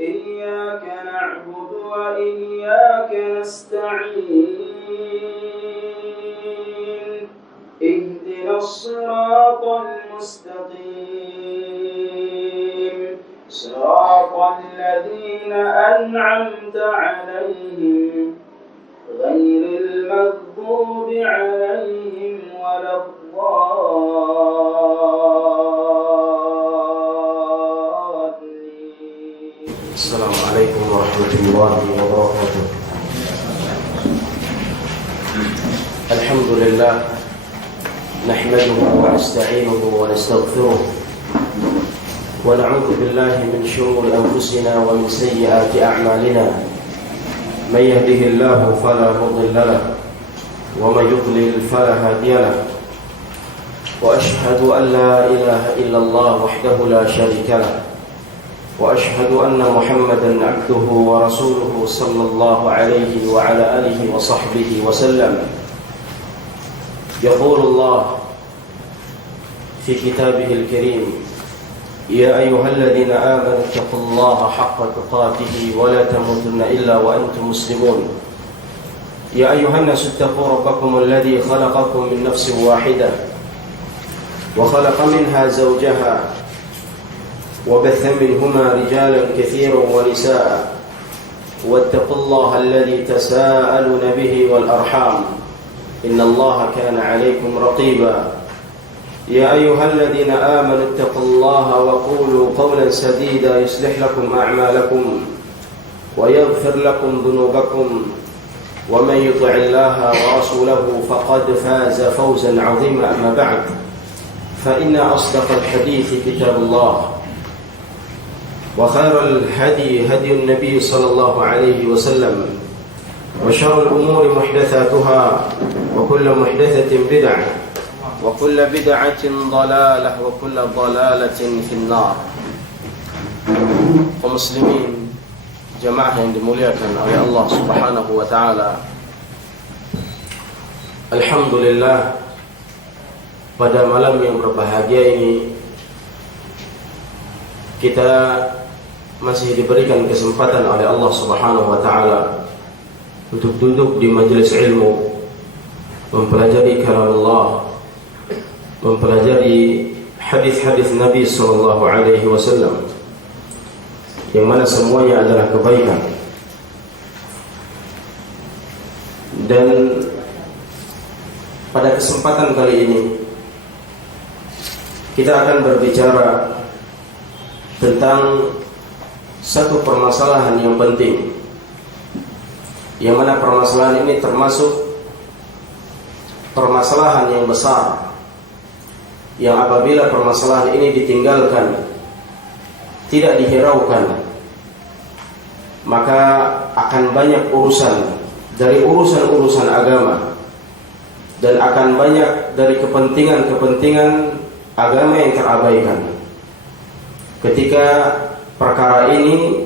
إياك نعبد وإياك نستعين اهدنا الصراط المستقيم صراط الذين أنعمت عليهم غير المغضوب عليهم ولا الضالين. السلام عليكم ورحمة الله وبركاته. الحمد لله نحمده ونستعينه ونستغفره ونعوذ بالله من شرور أنفسنا ومن سيئات أعمالنا. من يهده الله فلا مضل له ومن يضلل فلا هادي له، وأشهد أن لا إله إلا الله وحده لا شريك له، وأشهد أن محمدا عبده ورسوله صلى الله عليه وعلى آله وصحبه وسلم. يقول الله في كتابه الكريم: يا أيها الذين آمنوا اتقوا الله حق تقاته ولا تموتن إلا وأنتم مسلمون. يا أيها الناس اتقوا ربكم الذي خلقكم من نفس واحدة وخلق منها زوجها وبث منهما رجالا كثيرا ونساء، واتقوا الله الذي تساءلون به والأرحام إن الله كان عليكم رقيبا. يا أيها الذين آمنوا اتقوا الله وقولوا قولا سديدا يصلح لكم أعمالكم ويغفر لكم ذنوبكم، ومن يطع الله ورسوله فقد فاز فوزا عظيما. أما بعد، فإن أصدق الحديث كتاب الله، وخير الهدي هدي النبي صلى الله عليه وسلم، وشر الأمور محدثاتها، وكل محدثة بدعة، وكل بدعة ضلالة، وكل ضلالة في النار. Kaum muslimin, jamaah yang dimuliakan oleh Allah Subhanahu wa taala. Alhamdulillah, pada malam yang berbahagia ini kita masih diberikan kesempatan oleh Allah Subhanahu wa taala untuk duduk di majelis ilmu, mempelajari kalam Allah, mempelajari hadis-hadis Nabi sallallahu alaihi wasallam, yang mana semuanya adalah kebaikan. Dan pada kesempatan kali ini kita akan berbicara tentang satu permasalahan yang penting, yang mana permasalahan ini termasuk permasalahan yang besar, yang apabila permasalahan ini ditinggalkan, tidak dihiraukan, maka akan banyak urusan dari urusan-urusan agama, dan akan banyak dari kepentingan-kepentingan agama yang terabaikan ketika perkara ini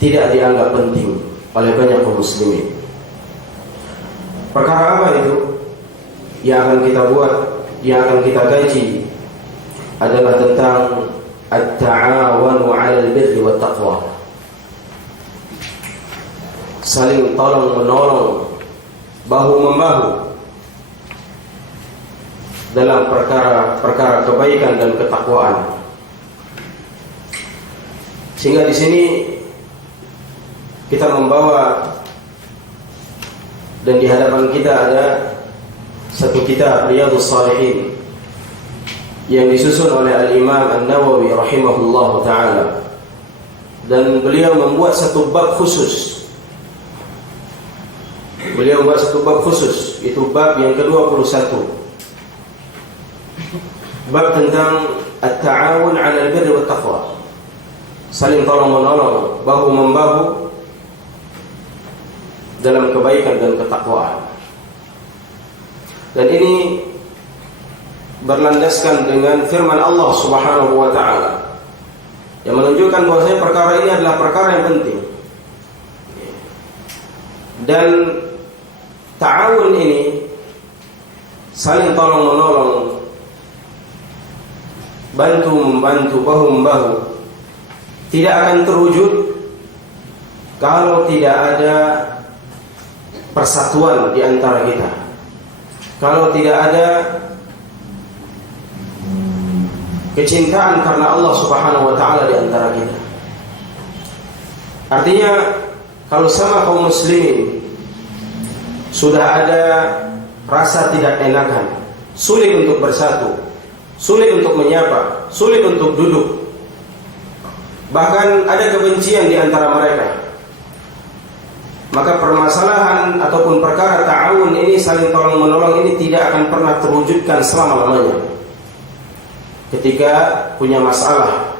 tidak dianggap penting oleh banyak kaum muslimin. Perkara apa itu yang akan kita buat, yang akan kita kaji, adalah tentang at-ta'awanu 'alal birri wat taqwa. Saling tolong menolong, bahu membahu dalam perkara kebaikan dan ketakwaan. Sehingga di sini kita membawa, dan di hadapan kita ada satu kitab Riyadhus Shalihin yang disusun oleh Al-Imam An-Nawawi rahimahullahu ta'ala, dan beliau membuat satu bab khusus. Beliau membuat satu bab khusus, itu bab yang ke-21, bab tentang at-ta'awun 'alal birri wat taqwa, saling tolong-menolong, bahu-membahu dalam kebaikan dan ketakwaan. Dan ini berlandaskan dengan firman Allah Subhanahu wa taala yang menunjukkan bahwasanya perkara ini adalah perkara yang penting. Dan ta'awun ini, saling tolong-menolong, bantu-membantu, bahu-membahu, tidak akan terwujud kalau tidak ada persatuan di antara kita. Kalau tidak ada kecintaan karena Allah Subhanahu wa taala di antara kita. Artinya kalau sama kaum muslimin sudah ada rasa tidak enakan, sulit untuk bersatu, sulit untuk menyapa, sulit untuk duduk, bahkan ada kebencian di antara mereka, maka permasalahan ataupun perkara ta'awun ini, saling tolong menolong ini tidak akan pernah terwujudkan selama-lamanya. Ketika punya masalah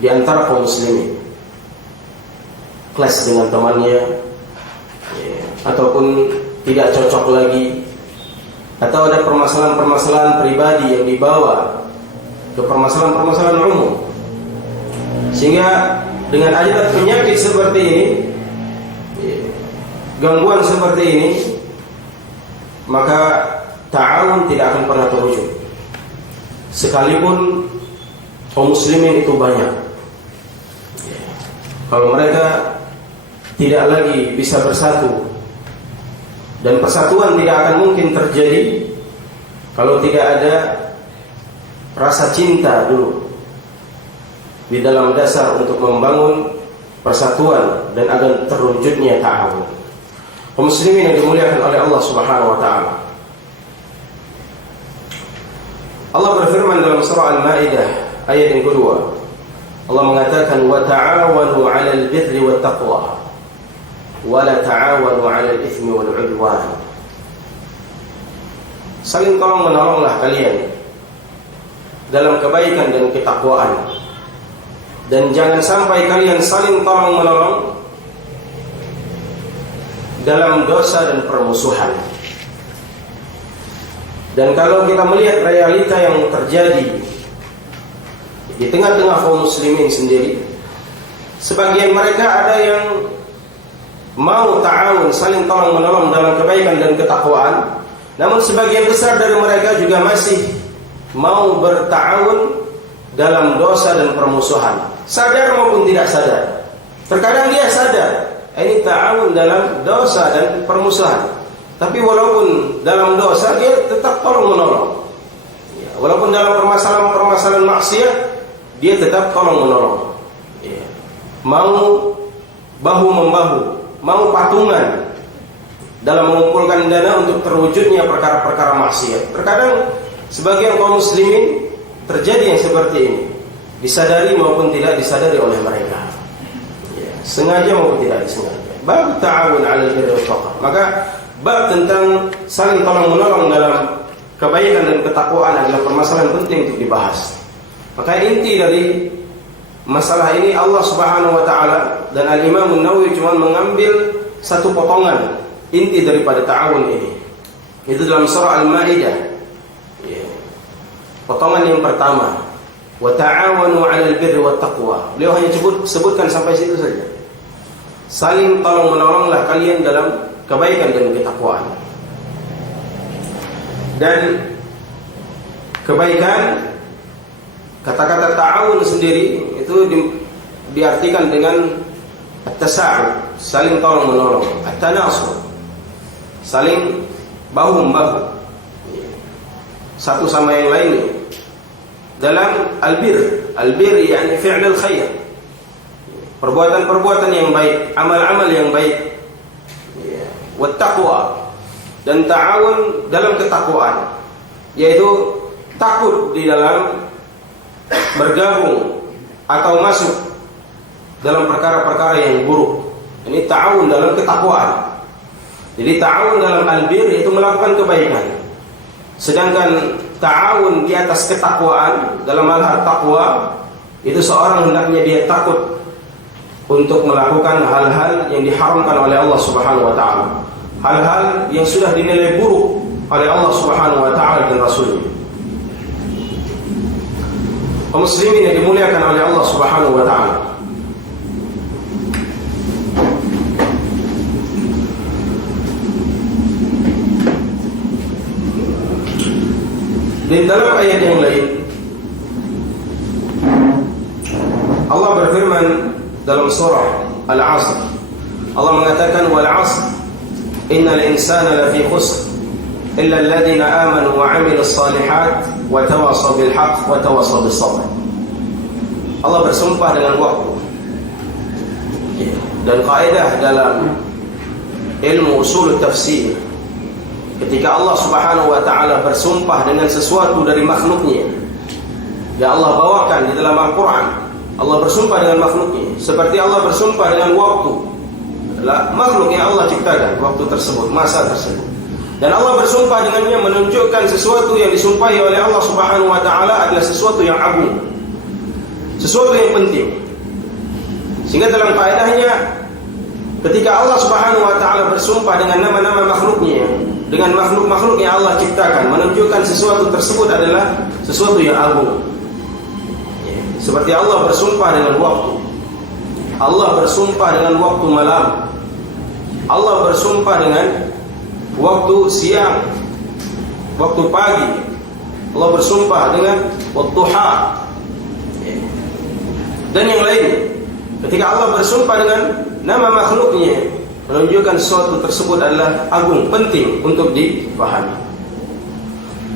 di antara kaum muslimin, clash dengan temannya, ataupun tidak cocok lagi, atau ada permasalahan-permasalahan pribadi yang dibawa ke permasalahan-permasalahan umum, sehingga dengan ada penyakit seperti ini, gangguan seperti ini, maka ta'awun tidak akan pernah terwujud. Sekalipun kaum muslimin itu banyak, kalau mereka tidak lagi bisa bersatu, dan persatuan tidak akan mungkin terjadi kalau tidak ada rasa cinta dulu di dalam dasar untuk membangun persatuan dan agar terwujudnya ta'awun. Kaum muslimin yang dimuliakan oleh Allah Subhanahu wa taala, Allah berfirman dalam surah Al-Maidah ayat yang kedua. Allah mengatakan wa ta'awanu 'alal birri wat taqwa wa la ta'awanu 'alal itsmi wal 'udwan. Saling tolong menolonglah kalian dalam kebaikan dan ketakwaan, dan jangan sampai kalian saling tolong menolong dalam dosa dan permusuhan. Dan kalau kita melihat realita yang terjadi di tengah-tengah kaum muslimin sendiri, sebagian mereka ada yang mau ta'awun, saling tolong menolong dalam kebaikan dan ketakwaan, namun sebagian besar dari mereka juga masih mau berta'awun dalam dosa dan permusuhan, sadar maupun tidak sadar. Terkadang dia sadar ini ta'awun dalam dosa dan permusuhan, tapi walaupun dalam dosa dia tetap tolong menolong. Walaupun dalam permasalahan maksiat dia tetap tolong menolong. Mau bahu membahu, mau patungan dalam mengumpulkan dana untuk terwujudnya perkara-perkara maksiat. Terkadang sebagian kaum muslimin terjadi yang seperti ini, disadari maupun tidak disadari oleh mereka, sengaja maupun tidak disengaja. Bab ta'awun 'alal birri wat taqwa, maka bab tentang saling tolong menolong dalam kebaikan dan ketakwaan adalah permasalahan penting untuk dibahas. Maka inti dari masalah ini Allah Subhanahu wa taala dan Al-Imam An-Nawawi cuma mengambil satu potongan inti daripada ta'awun ini. Itu dalam surah Al-Maidah. Potongan yang pertama, wa ta'awanu 'alal birri wat taqwa. Beliau hanya sebutkan sampai situ saja. Saling tolong menolonglah kalian dalam kebaikan dan ketakwaan. Dan kebaikan, kata-kata ta'awun sendiri itu diartikan dengan at-tasa'ud, saling tolong menolong, at-tanasur, saling bahu membahu satu sama yang lainnya dalam albir. Albir yakni fi'lul khair, perbuatan-perbuatan yang baik, amal-amal yang baik. Wat taqwa, dan ta'awun dalam ketakwaan, yaitu takut di dalam bergabung atau masuk dalam perkara-perkara yang buruk. Ini ta'awun dalam ketakwaan. Jadi ta'awun dalam albir itu melakukan kebaikan, sedangkan ta'awun di atas ketakwaan dalam hal takwa itu seorang hendaknya dia takut untuk melakukan hal-hal yang diharamkan oleh Allah Subhanahu wa taala, hal-hal yang sudah dinilai buruk oleh Allah Subhanahu wa taala dan Rasulnya. Kaum muslimin yang dimuliakan oleh Allah Subhanahu wa taala, di dalam ayat yang lain Allah berfirman dalam surah Al-'Asr. Allah mengatakan wal 'asr innal insana lafi khusr illa alladhina amanu wa 'amilus shalihat wa tawassaw bil haqq wa tawassaw bis sabr. Allah bersumpah dengan waktu. Dan kaidah dalam ilmu usul tafsir, ketika Allah Subhanahu wa taala bersumpah dengan sesuatu dari makhluknya, yang Allah bawakan di dalam Al-Quran, Allah bersumpah dengan makhluknya, seperti Allah bersumpah dengan waktu, adalah makhluk yang Allah ciptakan, waktu tersebut, masa tersebut. Dan Allah bersumpah dengannya menunjukkan sesuatu yang disumpahi oleh Allah Subhanahu wa taala adalah sesuatu yang agung, sesuatu yang penting. Sehingga dalam kaidahnya, ketika Allah Subhanahu wa taala bersumpah dengan nama-nama makhluknya, dengan makhluk-makhluk yang Allah ciptakan, menunjukkan sesuatu tersebut adalah sesuatu yang agung. Seperti Allah bersumpah dengan waktu. Allah bersumpah dengan waktu malam. Allah bersumpah dengan waktu siang, waktu pagi. Allah bersumpah dengan wadduha dan yang lain. Ketika Allah bersumpah dengan nama makhluknya, menunjukkan sesuatu tersebut adalah agung, penting untuk dipahami.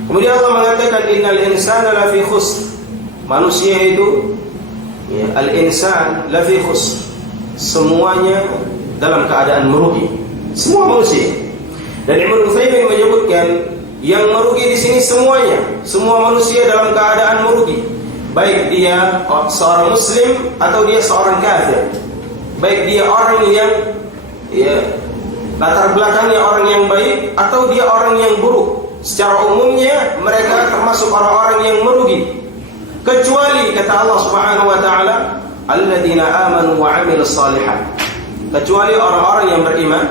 Kemudian Allah mengatakan innal insana lafi khusr. Manusia itu, al-insan lafi khusr, semuanya dalam keadaan merugi. Semua manusia. Dan Ibnu Utsaimin menyebutkan yang merugi di sini semuanya, semua manusia dalam keadaan merugi. Baik dia seorang muslim atau dia seorang kafir. Baik dia orang yang latar belakangnya orang yang baik atau dia orang yang buruk. Secara umumnya mereka termasuk orang-orang yang merugi. Kecuali kata Allah Subhanahu wa taala, alladzina amanu wa 'amilus shalihat. Kecuali orang-orang yang beriman,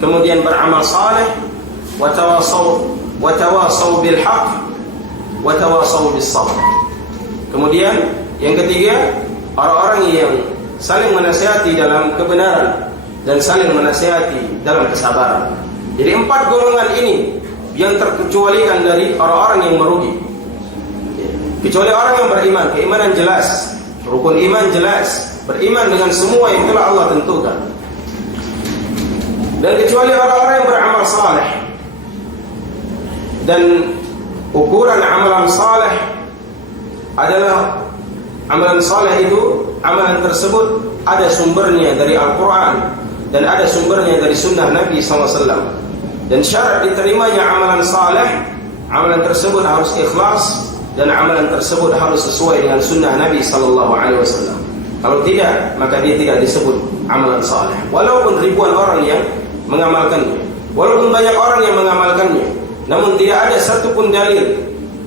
kemudian beramal saleh, wa tawasaw bil haqq wa tawasaw bis sabr. Kemudian yang ketiga, orang-orang yang saling menasihati dalam kebenaran dan saling menasihati dalam kesabaran. Jadi 4 golongan ini yang terkecualikan dari orang-orang yang merugi. Kecuali orang yang beriman, keimanan jelas, rukun iman jelas, beriman dengan semua yang telah Allah tentukan. Dan kecuali orang-orang yang beramal saleh. Dan ukuran amalan saleh adalah amalan saleh itu, amalan tersebut ada sumbernya dari Al-Quran dan ada sumbernya dari sunnah Nabi SAW. Dan syarat diterimanya amalan saleh, amalan tersebut harus ikhlas dan amalan tersebut harus sesuai dengan sunnah Nabi SAW. Kalau tidak, maka dia tidak disebut amalan saleh. Walaupun ribuan orang yang mengamalkannya, walaupun banyak orang yang mengamalkannya, namun tidak ada satupun dalil,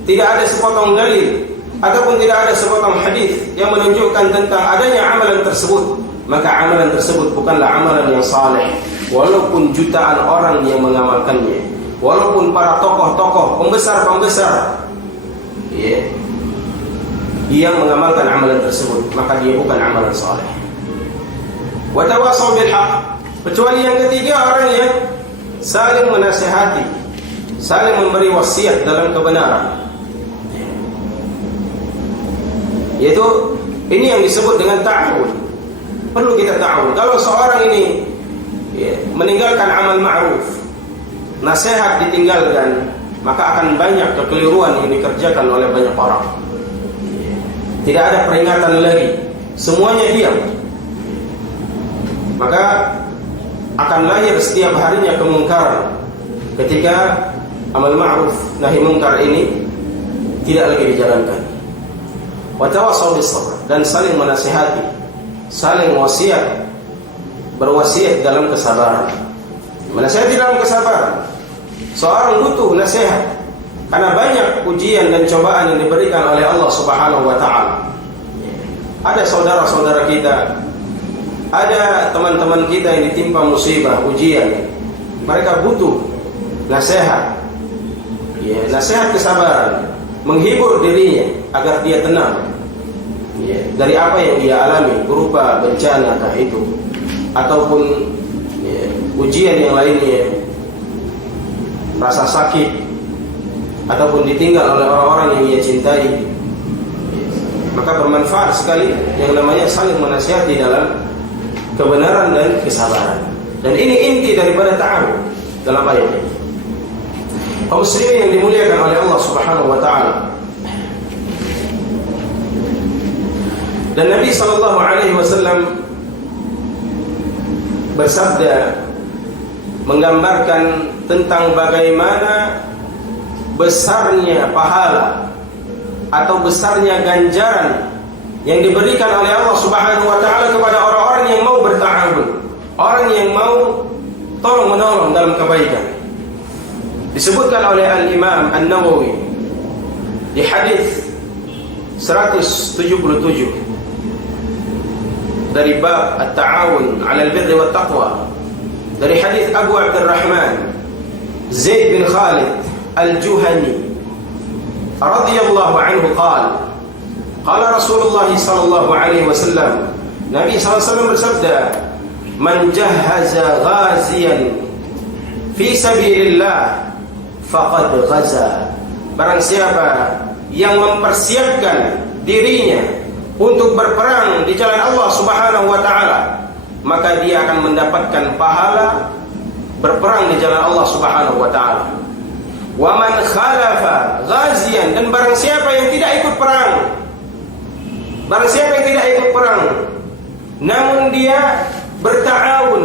tidak ada sepotong dalil ataupun tidak ada sepotong hadis yang menunjukkan tentang adanya amalan tersebut, maka amalan tersebut bukanlah amalan yang saleh. Walaupun jutaan orang yang mengamalkannya, walaupun para tokoh-tokoh, pembesar-pembesar yang mengamalkan amalan tersebut, maka dia bukan amalan saleh. Wa tawasaw bil haqq. Kecuali yang ketiga, orang yang saling menasihati, saling memberi wasiat dalam kebenaran. Yaitu ini yang disebut dengan ta'awun. Perlu kita ta'awun. Kalau seorang ini meninggalkan amal ma'ruf, nasihat ditinggalkan, maka akan banyak kekeliruan yang dikerjakan oleh banyak orang. Tidak ada peringatan lagi, semuanya diam. Maka akan lahir setiap harinya kemungkaran ketika amal ma'ruf nahi mungkar ini tidak lagi dijalankan. Wa tawasaw bis sabr, dan saling menasihati, saling wasiat, berwasiat dalam kesabaran. Menasihati dalam kesabaran. Seorang butuh nasihat karena banyak ujian dan cobaan yang diberikan oleh Allah Subhanahu wa taala. Ada saudara-saudara kita, ada teman-teman kita yang ditimpa musibah, ujian. Mereka butuh nasihat. Nasihat kesabaran, menghibur dirinya agar dia tenang dari apa yang dia alami berupa bencana itu ataupun ujian yang lainnya, rasa sakit ataupun ditinggal oleh orang-orang yang ia cintai. Maka bermanfaat sekali yang namanya saling menasihati dalam kebenaran dan kesabaran. Dan ini inti daripada ta'awun dalam ayat ini. Kaum muslimin yang dimuliakan oleh Allah Subhanahu wa taala. Dan Nabi sallallahu alaihi wasallam bersabda menggambarkan tentang bagaimana besarnya pahala atau besarnya ganjaran yang diberikan oleh Allah Subhanahu wa taala kepada orang-orang yang mau berta'awun, orang yang mau tolong-menolong dalam kebaikan. Disebutkan oleh Al-Imam An-Nawawi di hadis 177 dari bab at-ta'awun 'ala al-birri wat taqwa, dari hadis Abu Abdurrahman Zaid bin Khalid Al-Juhani radhiyallahu anhu qala qala Rasulullah sallallahu alaihi wasallam, Nabi sallallahu alaihi wasallam bersabda, man jahhaza ghaziyan fi sabilillah faqad ghaza. Barang siapa yang mempersiapkan dirinya untuk berperang di jalan Allah Subhanahu wa taala, maka dia akan mendapatkan pahala berperang di jalan Allah Subhanahu wa taala. Wa man khalafa ghaziyan, dan barang siapa yang tidak ikut perang, barang siapa yang tidak ikut perang namun dia berta'awun,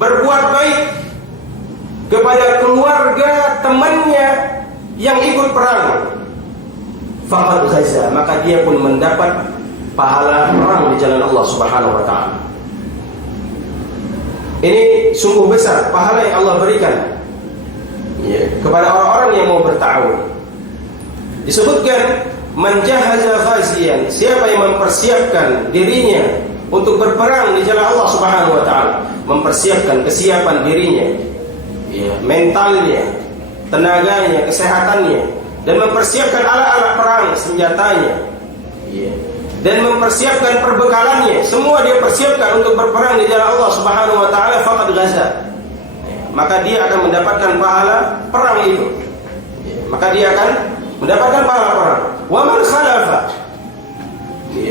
berbuat baik kepada keluarga temannya yang ikut perang, faqad ghaza, maka dia pun mendapat pahala perang di jalan Allah Subhanahu wa taala. Ini sungguh besar pahala yang Allah berikan kepada orang-orang yang mau berta'awun. Disebutkan man jahaza ghaziyan, siapa yang mempersiapkan dirinya untuk berperang di jalan Allah Subhanahu wa taala, mempersiapkan kesiapan dirinya, mentalnya, tenaganya, kesehatannya, dan mempersiapkan alat-alat perang, senjatanya, dan mempersiapkan perbekalannya, semua dia persiapkan untuk berperang di jalan Allah Subhanahu wa taala, faqad ghaza, maka dia akan mendapatkan pahala perang itu. Maka dia akan mendapatkan pahala perang. Wa man khalafa,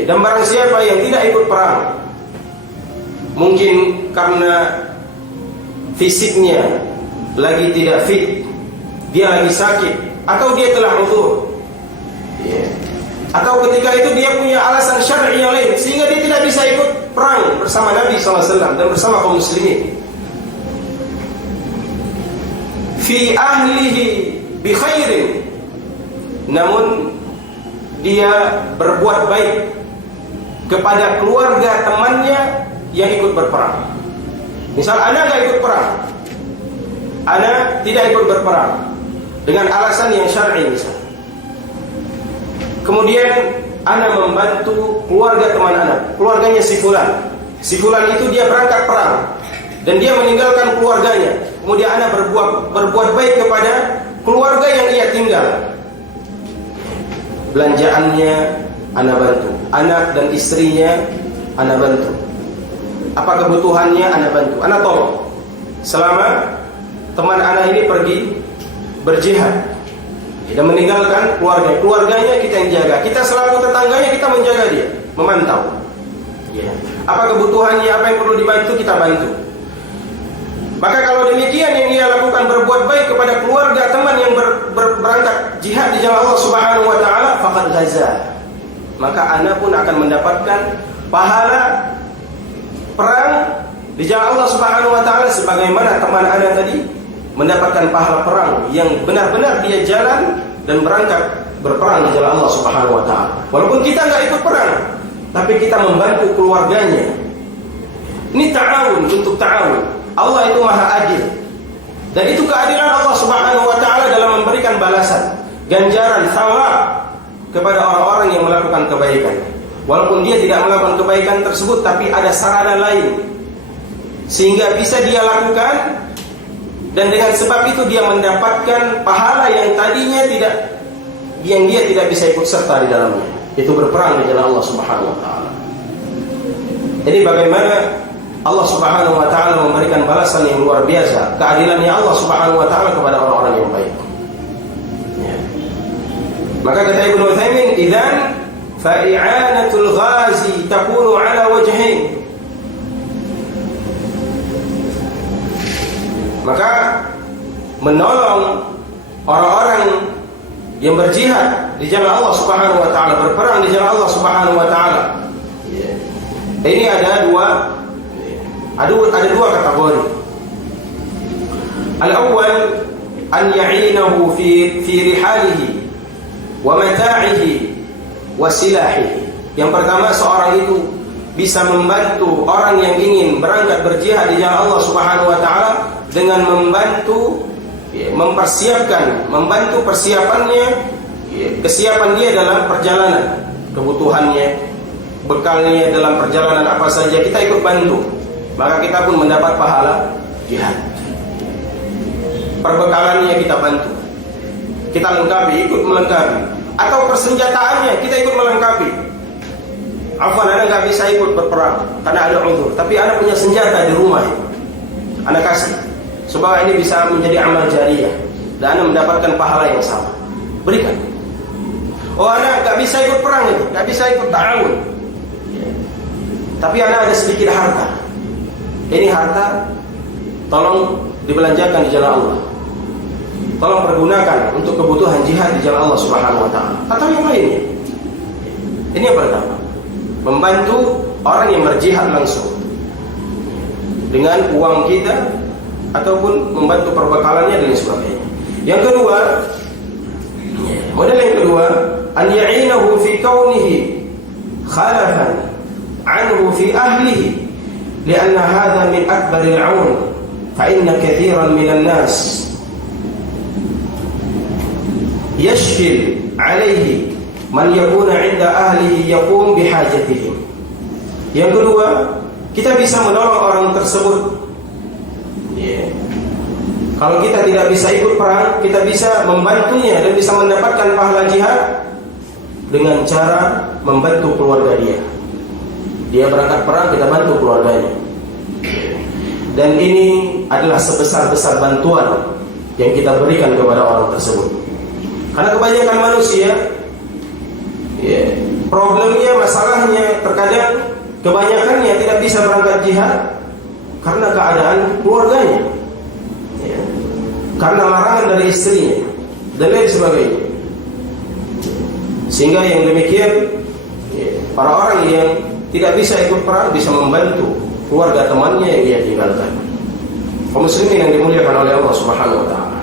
dan barang siapa yang tidak ikut perang, mungkin karena fisiknya lagi tidak fit, dia lagi sakit, atau dia telah uzur, atau ketika itu dia punya alasan syar'i yang lain sehingga dia tidak bisa ikut perang bersama Nabi SAW dan bersama kaum muslimin. Fi ahlihi bi khairin, namun dia berbuat baik kepada keluarga temannya yang ikut berperang. Misal anak gak ikut perang, anak tidak ikut berperang dengan alasan yang syar'i misal. Kemudian anak membantu keluarga teman anak, keluarganya si fulan. Si fulan itu dia berangkat perang dan dia meninggalkan keluarganya. Kemudian anak berbuat baik kepada keluarga yang ia tinggal. Belanjaannya anak bantu, anak dan istrinya anak bantu, apa kebutuhannya anak bantu, anak tolong selama teman anak ini pergi berjihad dan meninggalkan keluarganya kita yang jaga, kita selaku tetangganya kita menjaga dia, memantau apa kebutuhannya, apa yang perlu dibantu kita bantu. Maka kalau demikian yang ia lakukan, berbuat baik kepada keluarga teman yang berangkat jihad di jalan Allah Subhanahu wa taala, faqad ghaza, maka anak pun akan mendapatkan pahala perang di jalan Allah Subhanahu wa taala sebagaimana teman anak tadi mendapatkan pahala perang yang benar-benar dia jalan dan berangkat berperang di jalan Allah Subhanahu wa taala. Walaupun kita enggak ikut perang, tapi kita membantu keluarganya. Ini ta'awun, untuk ta'awun. Allah itu maha adil, dan itu keadilan Allah Subhanahu wa taala dalam memberikan balasan, ganjaran, thawab kepada orang-orang yang melakukan kebaikan. Walaupun dia tidak melakukan kebaikan tersebut, tapi ada sarana lain sehingga bisa dia lakukan, dan dengan sebab itu dia mendapatkan pahala yang tadinya dia tidak bisa ikut serta di dalamnya, itu berperang di jalan Allah Subhanahu wa taala. Jadi bagaimana Allah Subhanahu wa taala memberikan balasan yang luar biasa, keadilannya Allah Subhanahu wa taala kepada orang-orang yang baik. Maka kata Ibnu Utsaimin, idzan fa'i'anatul ghazi takunu ala wajhain. Maka menolong orang-orang yang berjihad di jalan Allah Subhanahu wa taala, berperang di jalan Allah Subhanahu wa taala. Ini ada dua kategori. Al-awwal an ya'inahu fi rihalihi wa mata'ihi wa silahihi. Yang pertama, seorang itu bisa membantu orang yang ingin berangkat berjihad di jalan Allah Subhanahu wa taala dengan membantu membantu persiapannya, kesiapan dia dalam perjalanan, kebutuhannya, bekalnya dalam perjalanan apa saja kita ikut bantu, maka kita pun mendapat pahala jihad. Perbekalannya kita bantu, kita lengkapi, ikut melengkapi, atau persenjataannya kita ikut melengkapi. Afwan, anda nggak bisa ikut berperang karena ada uzur, tapi anda punya senjata di rumah itu, anda kasih, supaya ini bisa menjadi amal jariyah dan anda mendapatkan pahala yang sama. Berikan. Oh, anda nggak bisa ikut perang itu, nggak bisa ikut ta'awun, tapi anda ada sedikit harta. Ini harta, tolong dibelanjakan di jalan Allah. Tolong pergunakan untuk kebutuhan jihad di jalan Allah Subhanahu wa taala. Atau yang lainnya. Ini yang pertama. Membantu orang yang berjihad langsung dengan uang kita ataupun membantu perbekalannya dan sebagainya. Yang kedua, model yang kedua, an ya'inahu fi kaunihi khalafan anhu fi ahlihi, lianna hadha min akbaril 'aun, fa inna katsiran minan nas yashfil 'alaihi man yakuna 'inda ahlihi yaqum bihajatihim. Yang kedua, kita bisa menolong orang tersebut. Kalau kita tidak bisa ikut perang, kita bisa membantunya dan bisa mendapatkan pahala jihad dengan cara membantu keluarga dia. Dia berangkat perang, kita bantu keluarganya. Dan ini adalah sebesar-besar bantuan yang kita berikan kepada orang tersebut. Karena kebanyakan manusia, problemnya, masalahnya, terkadang kebanyakannya tidak bisa berangkat jihad karena keadaan keluarganya, karena larangan dari istrinya dan lain sebagainya. Sehingga yang demikian, para orang yang tidak bisa ikut perang bisa membantu keluarga temannya yang dia tinggalkan. Kaum muslimin yang dimuliakan oleh Allah Subhanahu wa taala.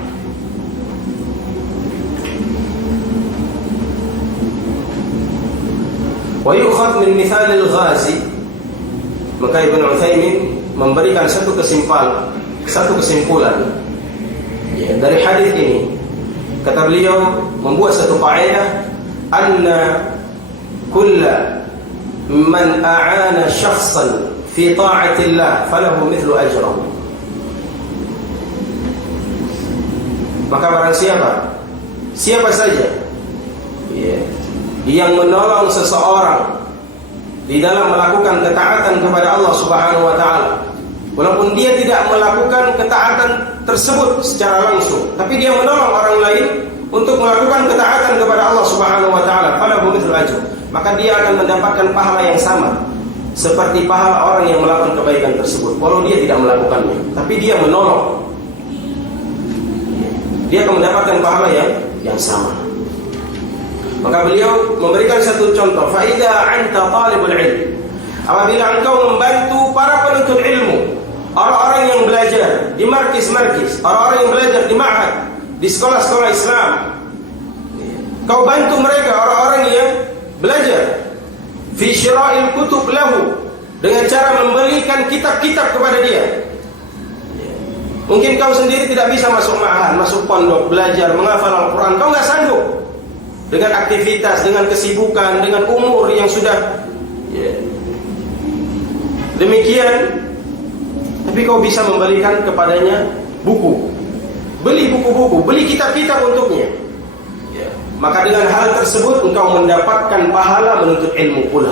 Wa yukhad min mithalil ghazi, maka Ibnu Utsaimin memberikan satu kesimpulan dari hadis ini. Kata beliau, membuat satu kaidah, anna kulla man a'ana syakhsan fi ta'atillah falahu mithlu ajrahu. Maka barang siapa saja yang menolong seseorang di dalam melakukan ketaatan kepada Allah Subhanahu wa taala, walaupun dia tidak melakukan ketaatan tersebut secara langsung, tapi dia menolong orang lain untuk melakukan ketaatan kepada Allah Subhanahu wa taala, falahu mithlu ajr, maka dia akan mendapatkan pahala yang sama seperti pahala orang yang melakukan kebaikan tersebut. Walau dia tidak melakukannya, tapi dia menolong, dia akan mendapatkan pahala yang sama. Maka beliau memberikan satu contoh, fa idza anta talibul ilm, apabila engkau membantu para penuntut ilmu, orang-orang yang belajar di markis-markis, orang-orang yang belajar di ma'had, di sekolah-sekolah Islam, kau bantu mereka, orang-orang yang belajar, fi syira'il kutub lahu, dengan cara membelikan kitab-kitab kepada dia. Mungkin kau sendiri tidak bisa masuk ma'had, masuk pondok, belajar, menghafal Al-Quran, kau nggak sanggup dengan aktivitas, dengan kesibukan, dengan umur yang sudah demikian, tapi kau bisa memberikan kepadanya buku, beli buku-buku, beli kitab-kitab untuknya. Maka dengan hal tersebut engkau mendapatkan pahala menuntut ilmu pula.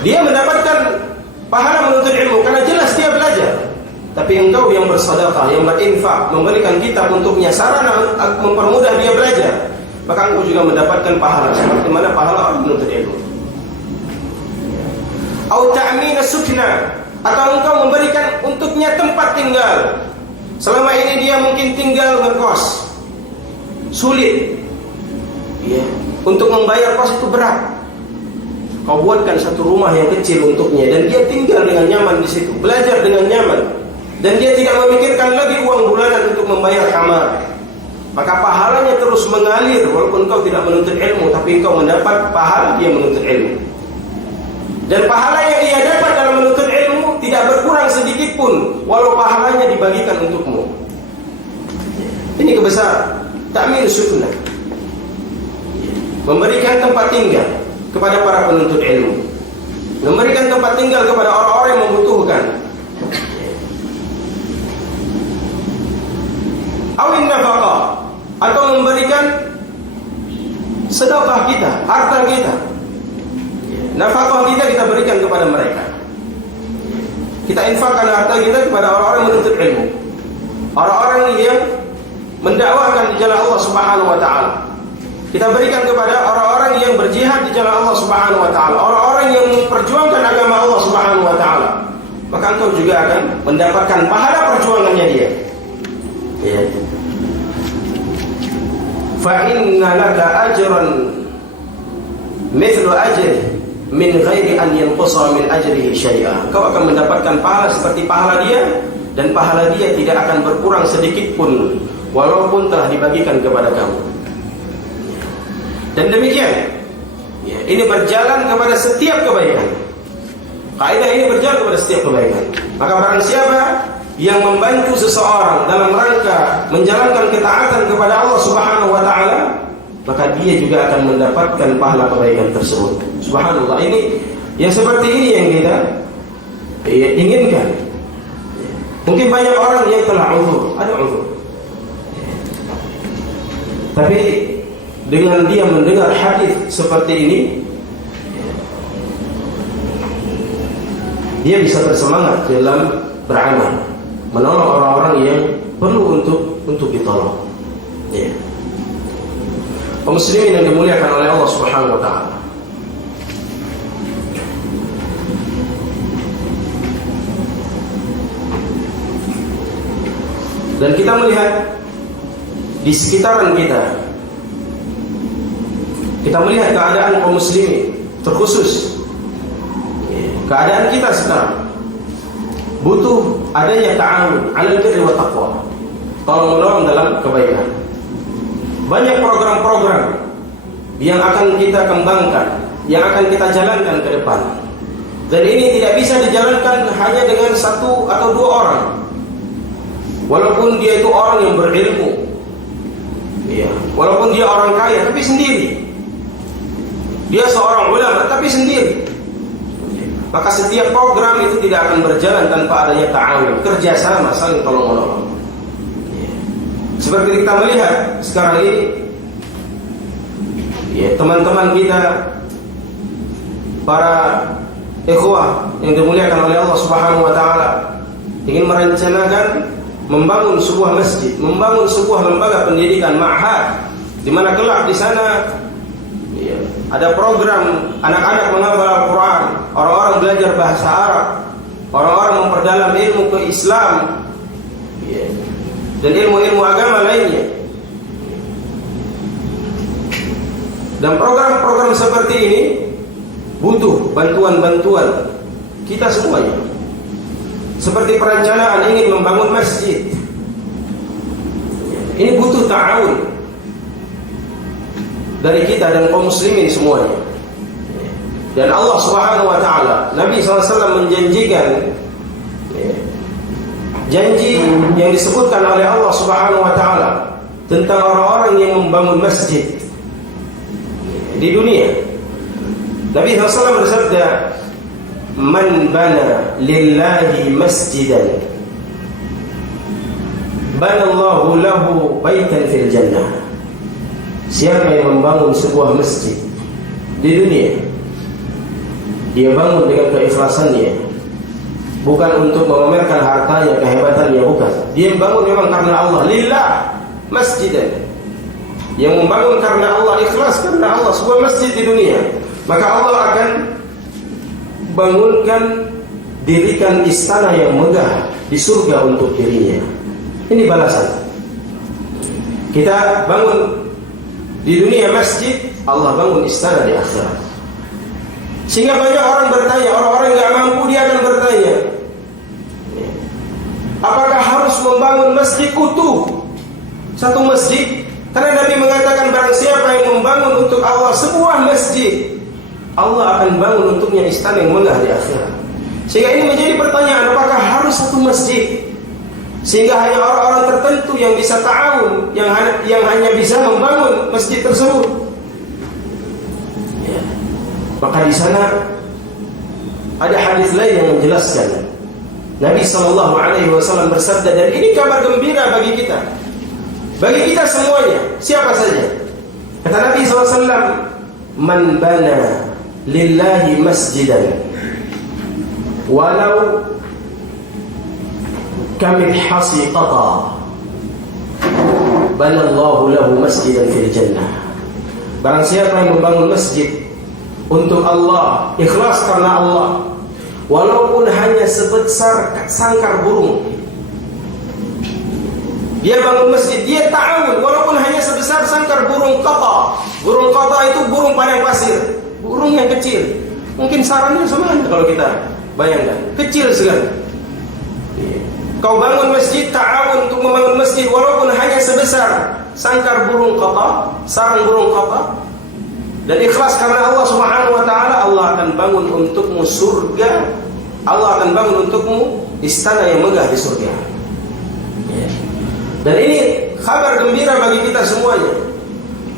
Dia mendapatkan pahala menuntut ilmu karena jelas dia belajar. Tapi engkau yang bersedekah, yang berinfak, memberikan kitab untuknya, sarana mempermudah dia belajar, maka engkau juga mendapatkan pahala seperti mana pahala orang menuntut ilmu. Au ta'mina sukna, atau engkau memberikan untuknya tempat tinggal. Selama ini dia mungkin tinggal ngekos, sulit, ya, untuk membayar kos itu berat. Kau buatkan satu rumah yang kecil untuknya dan dia tinggal dengan nyaman di situ, belajar dengan nyaman, dan dia tidak memikirkan lagi uang bulanan untuk membayar kamar. Maka pahalanya terus mengalir walaupun kau tidak menuntut ilmu, tapi kau mendapat pahala dia menuntut ilmu. Dan pahala yang ia dapat dalam menuntut ilmu tidak berkurang sedikit pun walau pahalanya dibagikan untukmu. Ini kebesaran ta'min sukna, memberikan tempat tinggal kepada para penuntut ilmu, memberikan tempat tinggal kepada orang-orang yang membutuhkan. Awin nafaqah, atau memberikan sedekah kita, harta kita. Nafkah kita berikan kepada mereka. Kita infakkan harta kita kepada orang-orang menuntut ilmu, orang-orang yang mendakwahkan di jalan Allah Subhanahu wa taala. Kita berikan kepada orang-orang yang berjihad di jalan Allah Subhanahu wa taala, orang-orang yang memperjuangkan agama Allah Subhanahu wa taala. Maka engkau juga akan mendapatkan pahala perjuangannya dia. Ya. Fa inna laka ajran mithlu ajri min ghairi an yanqusa min ajrihi syai'a. Kau akan mendapatkan pahala seperti pahala dia, dan pahala dia tidak akan berkurang sedikit pun walaupun telah dibagikan kepada kamu. Dan demikian, ya, ini berjalan kepada setiap kebaikan. Kaidah ini berjalan kepada setiap kebaikan. Maka barang siapa yang membantu seseorang dalam rangka menjalankan ketaatan kepada Allah Subhanahu wa taala, maka dia juga akan mendapatkan pahala kebaikan tersebut. Subhanallah, ini yang seperti ini yang kita inginkan. Mungkin banyak orang yang telah uzur, ada uzur, tapi dengan dia mendengar hadis seperti ini, dia bisa bersemangat dalam beramal, menolong orang-orang yang perlu untuk ditolong. Ya. Kaum muslimin yang dimuliakan oleh Allah Subhanahu wa taala. Dan kita melihat di sekitaran kita, kita melihat keadaan kaum muslimin, terkhusus keadaan kita sekarang butuh adanya ta'awun 'alal birri wa taqwa, tolong-menolong dalam kebaikan. Banyak program-program yang akan kita kembangkan, yang akan kita jalankan ke depan. Dan ini tidak bisa dijalankan hanya dengan satu atau dua orang. Walaupun dia itu orang yang berilmu, ya, walaupun dia orang kaya, tapi sendiri. Dia seorang ulama, tapi sendiri. Maka setiap program itu tidak akan berjalan tanpa adanya ta'awun, kerjasama, saling tolong-menolong. Seperti kita melihat sekarang ini, ya, teman-teman kita, para ikhwah yang dimuliakan oleh Allah Subhanahu wa taala, ingin merencanakan membangun sebuah masjid, membangun sebuah lembaga pendidikan, ma'had, di mana kelak di sana, ya, ada program anak-anak menghafal Al-Quran, orang-orang belajar bahasa Arab, orang-orang memperdalam ilmu ke Islam, ya, dan ilmu-ilmu agama lainnya. Dan program-program seperti ini butuh bantuan-bantuan kita semuanya. Seperti perencanaan ingin membangun masjid, ini butuh ta'awun dari kita dan kaum muslimin semuanya. Dan Allah Subhanahu wa taala, Nabi SAW menjanjikan, janji yang disebutkan oleh Allah Subhanahu wa taala tentang orang-orang yang membangun masjid di dunia. Nabi SAW bersabda, "Man bana lillahi masjidan, banallahu lahu baitan fil jannah." Siapa yang membangun sebuah masjid di dunia, dia bangun dengan keikhlasannya, bukan untuk memamerkan hartanya, kehebatannya, bukan. Dia bangun memang karena Allah, lillah masjidan, yang membangun karena Allah, ikhlas karena Allah, sebuah masjid di dunia, maka Allah akan bangunkan, dirikan istana yang megah di surga untuk dirinya. Ini balasan. Kita bangun di dunia masjid, Allah bangun istana di akhirat. Sehingga banyak orang bertanya, orang-orang yang tidak mampu dia akan bertanya, apakah harus membangun masjid utuh? Satu masjid? Karena Nabi mengatakan barang siapa yang membangun untuk Allah sebuah masjid, Allah akan bangun untuknya istana yang megah di akhirat. Sehingga ini menjadi pertanyaan, apakah harus satu masjid? Sehingga hanya orang-orang tertentu yang bisa ta'awun, yang hanya bisa membangun masjid tersebut. Ya. Maka di sana ada hadis lain yang menjelaskan. Nabi SAW bersabda, dan ini kabar gembira bagi kita, bagi kita semuanya, siapa saja. Kata Nabi SAW, man bana lillahi masjidan walau kamilhasi qata banallahu lahu masjidan fil jannah. Barang siapa yang membangun masjid untuk Allah, ikhlas karena Allah, walaupun hanya sebesar sangkar burung. Dia bangun masjid, dia ta'awun walaupun hanya sebesar sangkar burung qata. Burung qata itu burung padang pasir, burung yang kecil. Mungkin sarangnya sama kalau kita bayangkan, kecil sekali. Kau bangun masjid, ta'awun untuk membangun masjid walaupun hanya sebesar sangkar burung qata, sarang burung qata, dan ikhlas karena Allah Subhanahu wa taala, Allah akan bangun untukmu surga. Allah akan bangun untukmu istana yang megah di surga. Dan ini kabar gembira bagi kita semuanya.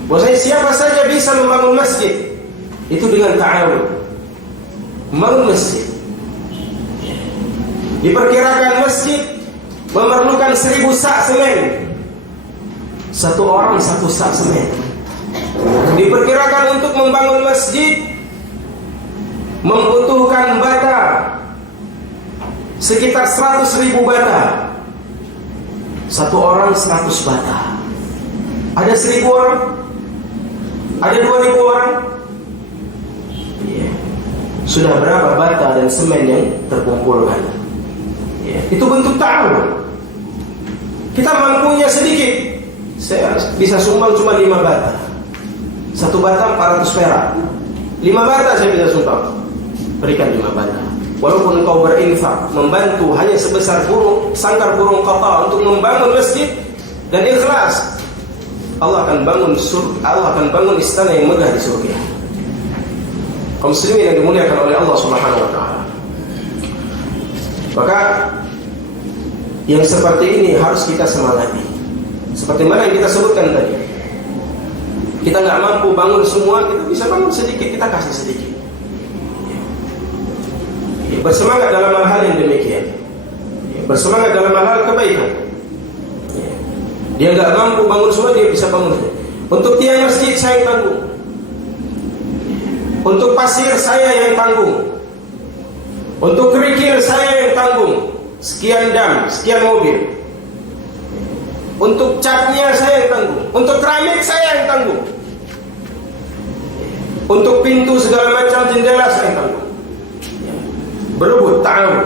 Bahwasanya siapa saja bisa membangun masjid itu dengan ta'awun. Membangun masjid. Diperkirakan masjid memerlukan 1000 sak semen. Satu orang 1 sak semen. Diperkirakan untuk membangun masjid membutuhkan bata sekitar 100.000 bata. Satu orang 100 bata. Ada 1000 orang? Ada 2000 orang? Ya. Sudah berapa bata dan semen yang terkumpulkan? Ya. Itu bentuk ta'awun. Kita mampunya sedikit, saya bisa sumbang cuma 5 bata. 1 bata 400 perak. 5 bata saya bisa sumbang. Berikan 5 bata. Walaupun engkau berinfak, membantu hanya sebesar sangkar burung qata untuk membangun masjid dan ikhlas, Allah akan bangun istana yang megah di surga. Kaum muslimin yang dimuliakan oleh Allah Subhanahu wa taala. Maka yang seperti ini harus kita semangati. Seperti mana yang kita sebutkan tadi. Kita nggak mampu bangun semua, kita bisa bangun sedikit, kita kasih sedikit. Bersemangat dalam hal yang demikian. Bersemangat dalam hal kebaikan. Dia nggak mampu bangun semua, dia bisa bangun. Untuk tiang masjid saya yang tanggung. Untuk pasir saya yang tanggung. Untuk kerikil saya yang tanggung. Sekian dam, sekian mobil. Untuk catnya saya yang tanggung. Untuk keramik saya yang tanggung. Untuk pintu segala macam jendela saya yang tanggung. Berebut ta'awun,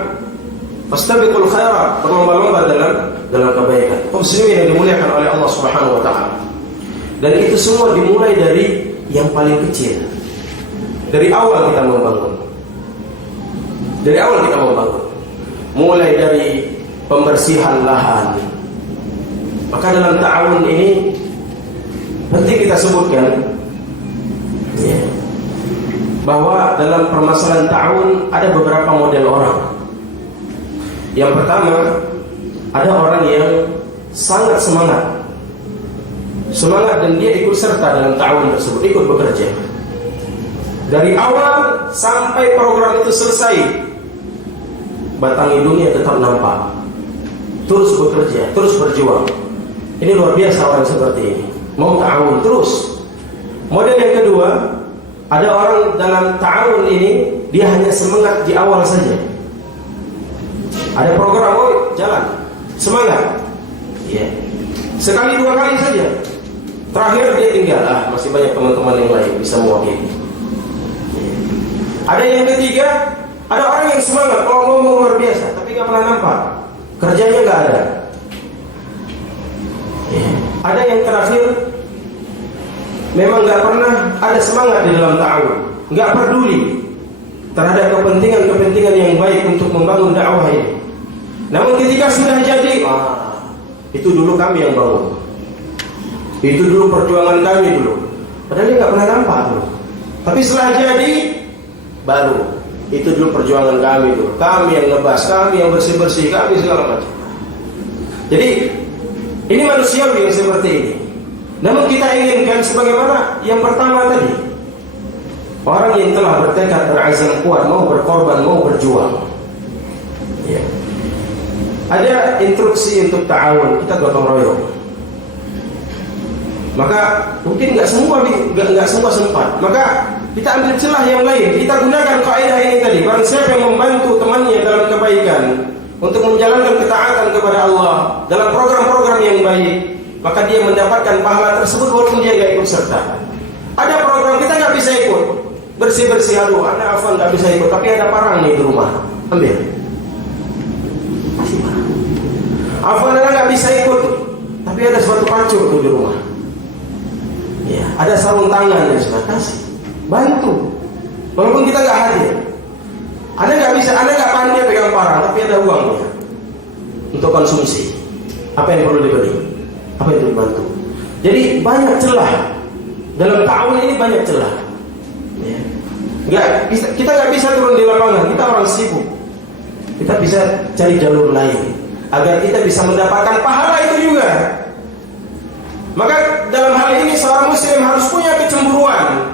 fastabiqul khairat, berlomba-lomba dalam kebaikan. Kaum muslimin yang dimuliakan oleh Allah Subhanahu wa taala. Dan itu semua dimulai dari yang paling kecil. Dari awal kita membangun. Dari awal kita membangun. Mulai dari pembersihan lahan. Maka dalam ta'awun ini penting kita sebutkan bahwa dalam permasalahan ta'awun ada beberapa model orang. Yang pertama, ada orang yang sangat semangat dan dia ikut serta dalam ta'awun tersebut, ikut bekerja dari awal sampai program itu selesai. Batang hidungnya tetap nampak, terus bekerja, terus berjuang. Ini luar biasa orang seperti ini, mau ta'awun terus. Model yang kedua, ada orang dalam ta'awun ini dia hanya semangat di awal saja. Ada program, jalan, semangat. Ya. Sekali 2 kali saja. Terakhir dia tinggal, masih banyak teman-teman yang lain bisa mewakili. Ada yang ketiga, ada orang yang semangat kalau ngomong luar biasa, tapi nggak pernah nampak, kerjanya nggak ada. Ada yang terakhir, memang nggak pernah ada semangat di dalam ta'awun, nggak peduli terhadap kepentingan yang baik untuk membangun dakwah ini. Namun ketika sudah jadi, itu dulu kami yang bangun, itu dulu perjuangan kami dulu. Padahal dia nggak pernah nampak dulu. Tapi setelah jadi, baru itu dulu perjuangan kami dulu. Kami yang ngebahas, kami yang bersih-bersih, kami segala macam. Jadi ini manusiawi yang seperti ini. Namun kita inginkan sebagaimana yang pertama tadi, orang yang telah bertekad, berazam kuat, mau berkorban, mau berjuang. Ya. Ada instruksi untuk ta'awun, kita gotong royong. Maka mungkin nggak semua sempat. Maka kita ambil celah yang lain. Kita gunakan kaidah ini tadi. Barang siapa yang membantu temannya dalam kebaikan, untuk menjalankan ketaatan kepada Allah dalam program-program yang baik, maka dia mendapatkan pahala tersebut walaupun dia nggak ikut serta. Ada program kita nggak bisa ikut, bersih-bersih, aduh, anak Afan nggak bisa ikut, tapi ada parang nih di rumah, ambil. Afan nggak bisa ikut, tapi ada sepatu pancur tuh di rumah. Ya, ada sarung tangan yang sudah kasih, bantu. Walaupun kita nggak hadir, Anda nggak pandai pegang parang, tapi ada uangnya untuk konsumsi. Apa yang perlu diberi? Apa yang perlu dibantu? Jadi banyak celah dalam ta'awun ini, banyak celah. Ya. Kita nggak bisa turun di lapangan, kita orang sibuk. Kita bisa cari jalur lain agar kita bisa mendapatkan pahala itu juga. Maka dalam hal ini seorang muslim harus punya kecemburuan,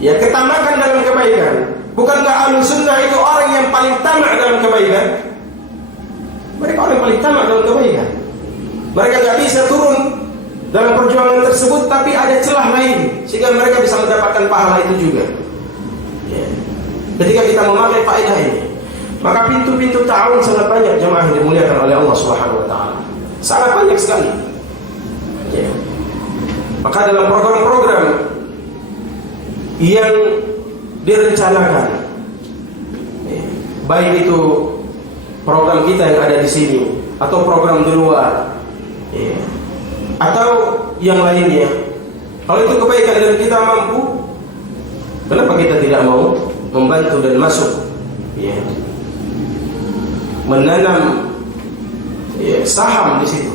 ya, ketamakan dalam kebaikan. Bukankah ahlu sunnah itu orang yang paling tamak dalam kebaikan? Mereka orang yang paling tamak dalam kebaikan. Mereka gak bisa turun dalam perjuangan tersebut, tapi ada celah lain sehingga mereka bisa mendapatkan pahala itu juga. Ya. Ketika kita memakai faedah ini, maka pintu-pintu ta'awun sangat banyak, jemaah yang dimuliakan oleh Allah Subhanahu wa taala. Sangat banyak sekali. Ya. Maka dalam program-program yang direncanakan, ya, baik itu program kita yang ada di sini atau program di luar, ya, atau yang lainnya, kalau itu kebaikan dan kita mampu, kenapa kita tidak mau membantu dan masuk, ya, menanam, ya, saham di situ,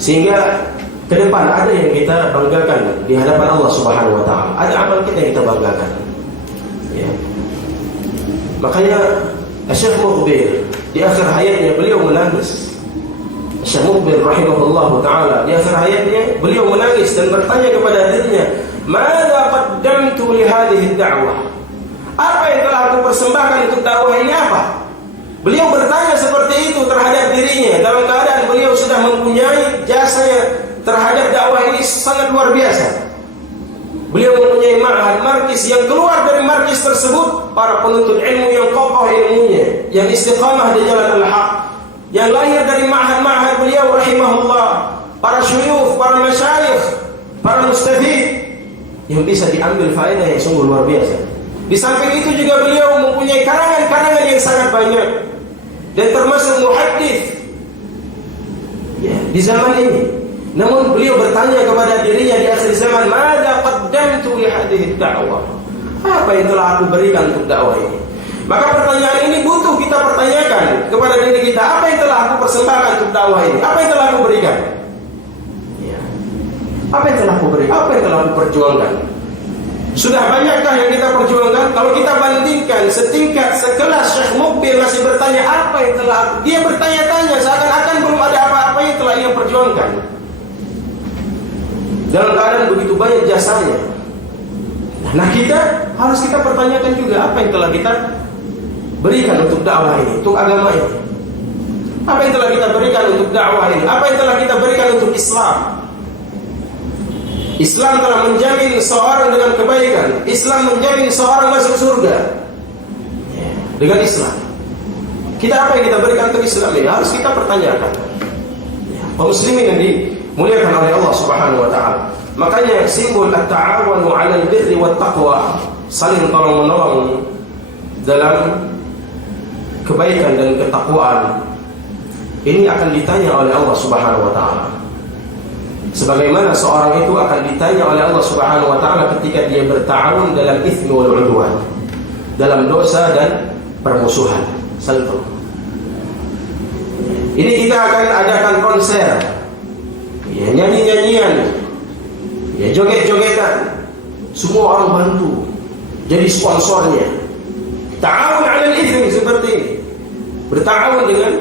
sehingga ke depan ada yang kita banggakan di hadapan Allah Subhanahu wa taala. Ada amal kita yang kita banggakan. Ya. Makanya Syekh Muqbil di akhir hayatnya beliau menangis. Syekh Muqbil rahimahullahu taala di akhir hayatnya beliau menangis dan bertanya kepada dirinya, "Madza qaddamtu li hadhihi ad-da'wah?" Apa yang telah aku persembahkan untuk dakwah ini apa? Beliau bertanya seperti itu terhadap dirinya dalam keadaan beliau sudah mempunyai jasanya terhadap dakwah ini sangat luar biasa. Beliau mempunyai ma'had, markis, yang keluar dari markis tersebut para penuntut ilmu yang kokoh ilmunya, yang istiqamah di jalan al-haq, yang lahir dari ma'had beliau rahimahullah, para syuyukh, para masyayikh, para mustafid yang bisa diambil faedah yang sungguh luar biasa. Di samping itu juga beliau mempunyai karangan-karangan yang sangat banyak dan termasuk muhaddits, ya, di zaman ini. Namun beliau bertanya kepada dirinya di akhir zaman, "Madza qaddamtu li hadhihi ad-da'wah?" Apa yang telah aku berikan untuk dakwah ini? Maka pertanyaan ini butuh kita pertanyakan kepada diri kita, apa yang telah aku persembahkan untuk dakwah ini? Apa yang telah aku berikan? Ya. Apa yang telah aku berikan? Apa yang telah aku perjuangkan? Sudah banyakkah yang kita perjuangkan? Kalau kita bandingkan setingkat sekelas Syekh Muqbil masih bertanya apa yang telah aku, dia bertanya-tanya seakan-akan belum ada apa-apa yang telah ia perjuangkan. Dalam keadaan begitu banyak jasanya. Nah, kita harus kita pertanyakan juga apa yang telah kita berikan untuk dakwah ini, untuk agama ini. Apa yang telah kita berikan untuk dakwah ini? Apa yang telah kita berikan untuk Islam? Islam telah menjamin seorang dengan kebaikan. Islam menjamin seorang masuk surga dengan Islam. Kita apa yang kita berikan untuk Islam ini harus kita pertanyakan. Kaum muslimin yang dimuliakan oleh Allah Subhanahu wa taala. Makanya simbol at-ta'awunu 'alal birri wat taqwa, saling tolong-menolong dalam kebaikan dan ketakwaan, ini akan ditanya oleh Allah Subhanahu wa taala. Sebagaimana seorang itu akan ditanya oleh Allah Subhanahu wa taala ketika dia berta'awun dalam itsmi wal 'udwan, dalam dosa dan permusuhan. Satu. Ini kita akan adakan konser, ya, nyanyi-nyanyian, ya, joget-jogetan. Semua orang bantu jadi sponsornya. Ta'awun 'alal itsmi seperti ini. Berta'awun dengan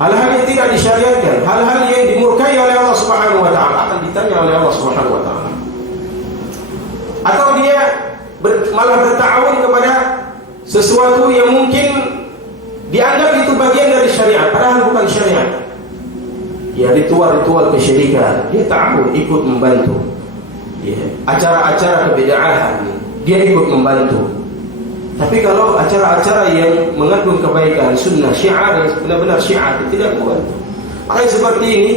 hal-hal yang tidak disyariatkan, hal-hal yang dimurkai oleh Allah Subhanahu wa taala, akan ditanya oleh Allah Subhanahu wa taala. Atau dia malah berta'awun kepada sesuatu yang mungkin dianggap itu bagian dari syariat, padahal bukan syariat. Ya, ritual-ritual kesyirikan, dia ta'awun, ikut membantu. Ya, acara-acara kebid'ahan, dia ikut membantu. Tapi kalau acara-acara yang mengandung kebaikan, sunnah, syiar, dan benar-benar syiar, tidak membantu. Makanya seperti ini,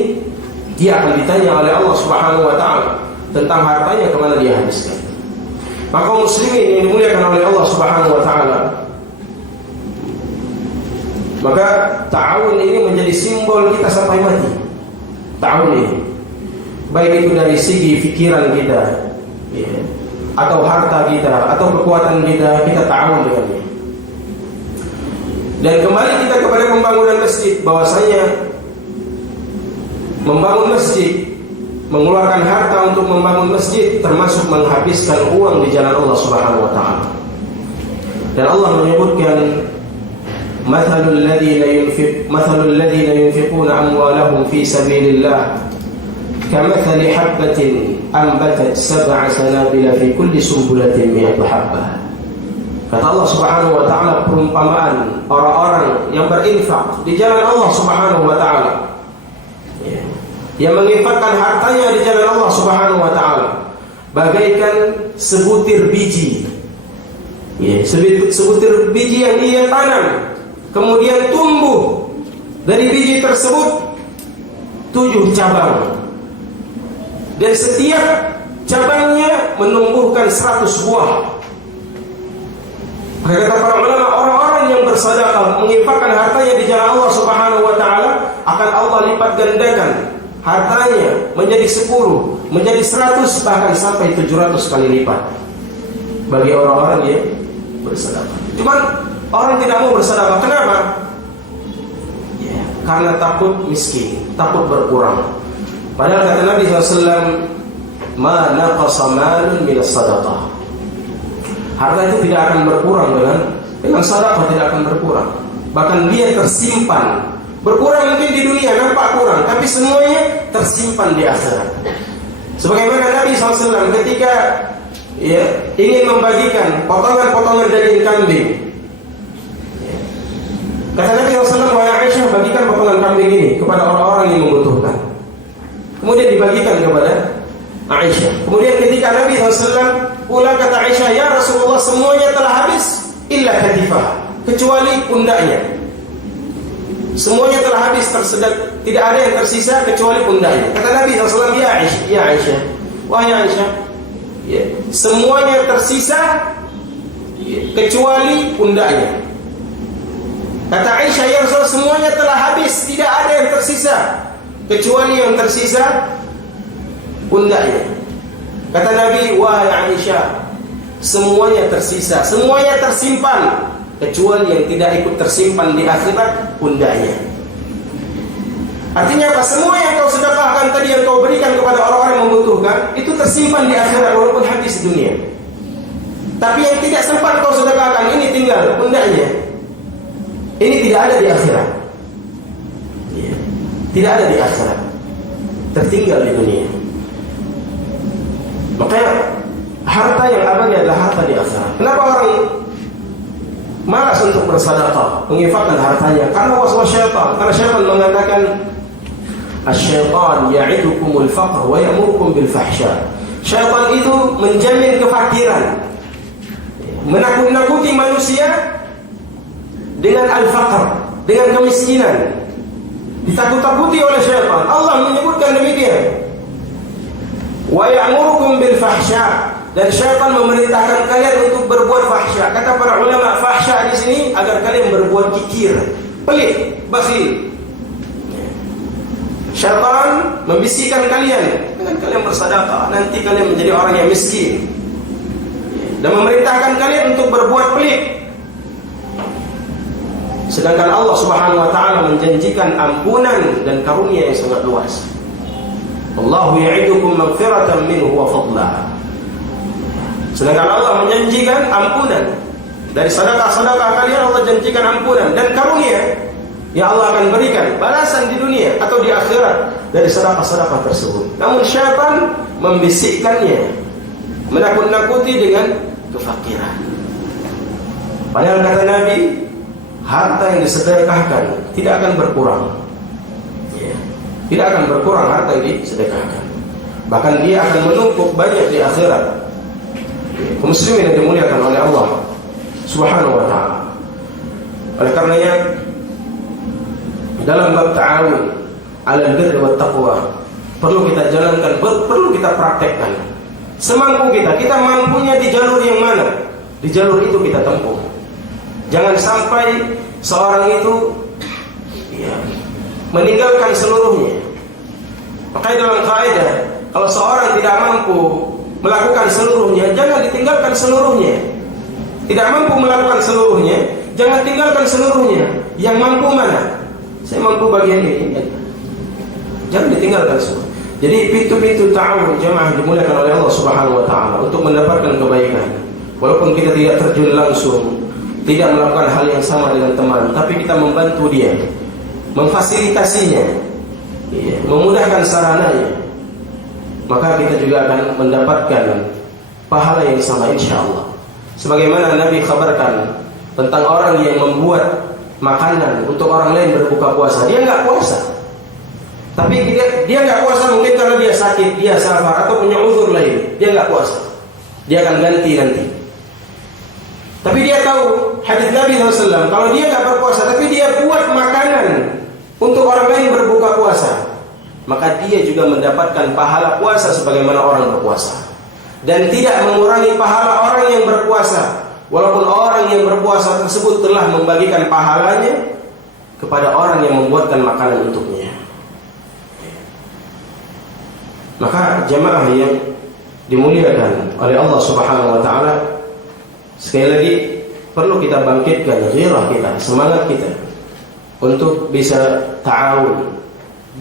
dia akan ditanya oleh Allah Subhanahu wa taala tentang hartanya kemana dia habiskan. Maka muslimin yang dimuliakan oleh Allah Subhanahu wa taala, maka ta'awun ini menjadi simbol kita sampai mati. Ta'awun ini, baik itu dari segi pikiran kita, ya, atau harta kita, atau kekuatan kita, kita ta'awun dengannya. Dan kembali kita kepada pembangunan masjid, bahwasanya membangun masjid, mengeluarkan harta untuk membangun masjid, termasuk menghabiskan uang di jalan Allah Subhanahu wa taala. Dan Allah menyebutkan mathalul ladzina yunfiquna amwalahum fi sabilillah kamathali habbatin anbatat sab'a sanabila fi kulli sumbulatin mi'atu habbah. Kata Allah Subhanahu wa taala, perumpamaan orang-orang yang berinfak di jalan Allah Subhanahu wa taala, yang menginfakkan hartanya di jalan Allah Subhanahu wa taala, bagaikan sebutir biji. Ya, sebutir biji yang dia tanam, kemudian tumbuh dari biji tersebut 7 cabang. Dan setiap cabangnya menumbuhkan 100 buah. Kata para ulama, orang-orang yang bersedekah, menginfakkan hartanya di jalan Allah Subhanahu wa taala, akan Allah lipat gandakan hartanya menjadi 10, menjadi 100, bahkan sampai 700 kali lipat bagi orang-orang yang bersedekah. Cuman orang tidak mau bersedekah. Kenapa? Ya, karena takut miskin, takut berkurang. Padahal kata Nabi SAW, ma naqasa malun minas sadaqah. Harta itu tidak akan berkurang dengan sedekah, tidak akan berkurang. Bahkan dia tersimpan. Berkurang mungkin di dunia, nampak kurang, tapi semuanya tersimpan di akhirat. Sebagaimana Nabi SAW ketika ingin membagikan potongan-potongan daging kambing, kata Nabi SAW, wahai Aisyah, bagikan potongan kambing ini kepada orang-orang yang membutuhkan. Kemudian dibagikan kepada Aisyah. Kemudian ketika Nabi SAW pulang, kata Aisyah, ya Rasulullah, semuanya telah habis illa katifah, kecuali pundaknya. Semuanya telah habis, tersedak, tidak ada yang tersisa kecuali pundaknya. Kata Nabi SAW, ya Aisyah, wahai Aisyah, ya, semuanya tersisa kecuali pundaknya. Kata Aisyah, ya Rasulullah, semuanya telah habis, tidak ada yang tersisa kecuali yang tersisa pundaknya. Kata Nabi, wahai Aisyah, semuanya tersisa, semuanya tersimpan, kecuali yang tidak ikut tersimpan di akhirat, pundaknya. Artinya apa? Semua yang kau sedekahkan tadi, yang kau berikan kepada orang-orang yang membutuhkan, itu tersimpan di akhirat walaupun habis di dunia. Tapi yang tidak sempat kau sedekahkan, ini tinggal pundaknya. Ini tidak ada di akhirat. Tidak ada di akhirat, tertinggal di dunia. Makanya harta yang abadi adalah harta di akhirat. Kenapa orang malas untuk bersedekah, menginfakkan hartanya? Karena waswas syaitan. Karena syaitan mengatakan, asy-syaitan ya'idukumul faqr wa ya'murukum bil fahsya. Syaitan itu menjamin kefakiran, menakut-nakuti manusia dengan al-faqr, dengan kemiskinan. ditakut-takuti oleh syaitan. Allah menyebutkan demikian. Wa ya'murukum bil fahsya, dan syaitan memerintahkan kalian untuk berbuat fahsya. Kata para ulama, fahsya di sini agar kalian berbuat kikir, pelit, bakhil. Syaitan membisikkan kalian dengan kalian bersedekah, nanti kalian menjadi orang yang miskin, dan memerintahkan kalian untuk berbuat pelit. Sedangkan Allah Subhanahu wa taala menjanjikan ampunan dan karunia yang sangat luas. Allahu ya'idukum maghfiratan minhu wa fadla. Sedangkan Allah menjanjikan ampunan dari sedekah-sedekah kalian. Allah janjikan ampunan dan karunia yang Allah akan berikan balasan di dunia atau di akhirat dari sedekah-sedekah tersebut. Namun syaitan membisikkannya, menakut-nakuti dengan kefakiran. Padahal kata Nabi, harta yang disedekahkan tidak akan berkurang. Tidak akan berkurang harta yang disedekahkan. Bahkan dia akan menumpuk banyak di akhirat. Muslimin yang dimuliakan oleh Allah Subhanahu wa ta'ala. Oleh karenanya, dalam bab ta'awun 'alal birri wat taqwa perlu kita jalankan, perlu kita praktekkan. Semampu kita mampunya di jalur yang mana? Di jalur itu kita tempuh. Jangan sampai seorang itu meninggalkan seluruhnya. Makanya dalam kaidah, kalau seorang tidak mampu melakukan seluruhnya, jangan ditinggalkan seluruhnya. Tidak mampu melakukan seluruhnya, jangan tinggalkan seluruhnya. Yang mampu mana? Saya mampu bagian ini. Jangan ditinggalkan semua. Jadi pintu-pintu ta'awun jamaah dimuliakan oleh Allah Subhanahu wa taala untuk mendapatkan kebaikan. Walaupun kita tidak terjun langsung, tidak melakukan hal yang sama dengan teman, tapi kita membantu dia, memfasilitasinya, memudahkan sarananya, maka kita juga akan mendapatkan pahala yang sama insyaallah. Sebagaimana Nabi kabarkan tentang orang yang membuat makanan untuk orang lain berbuka puasa. Dia enggak puasa, tapi dia enggak puasa mungkin karena dia sakit, dia safar atau punya uzur lain. Dia enggak puasa, dia akan ganti nanti. Tapi dia tahu hadis Nabi SAW, kalau dia enggak berpuasa tapi dia buat makanan untuk orang lain berbuka puasa, maka dia juga mendapatkan pahala puasa sebagaimana orang berpuasa, dan tidak mengurangi pahala orang yang berpuasa, walaupun orang yang berpuasa tersebut telah membagikan pahalanya kepada orang yang membuatkan makanan untuknya. Maka jamaah yang dimuliakan oleh Allah Subhanahu wa taala, sekali lagi perlu kita bangkitkan gairah kita, semangat kita untuk bisa ta'awun.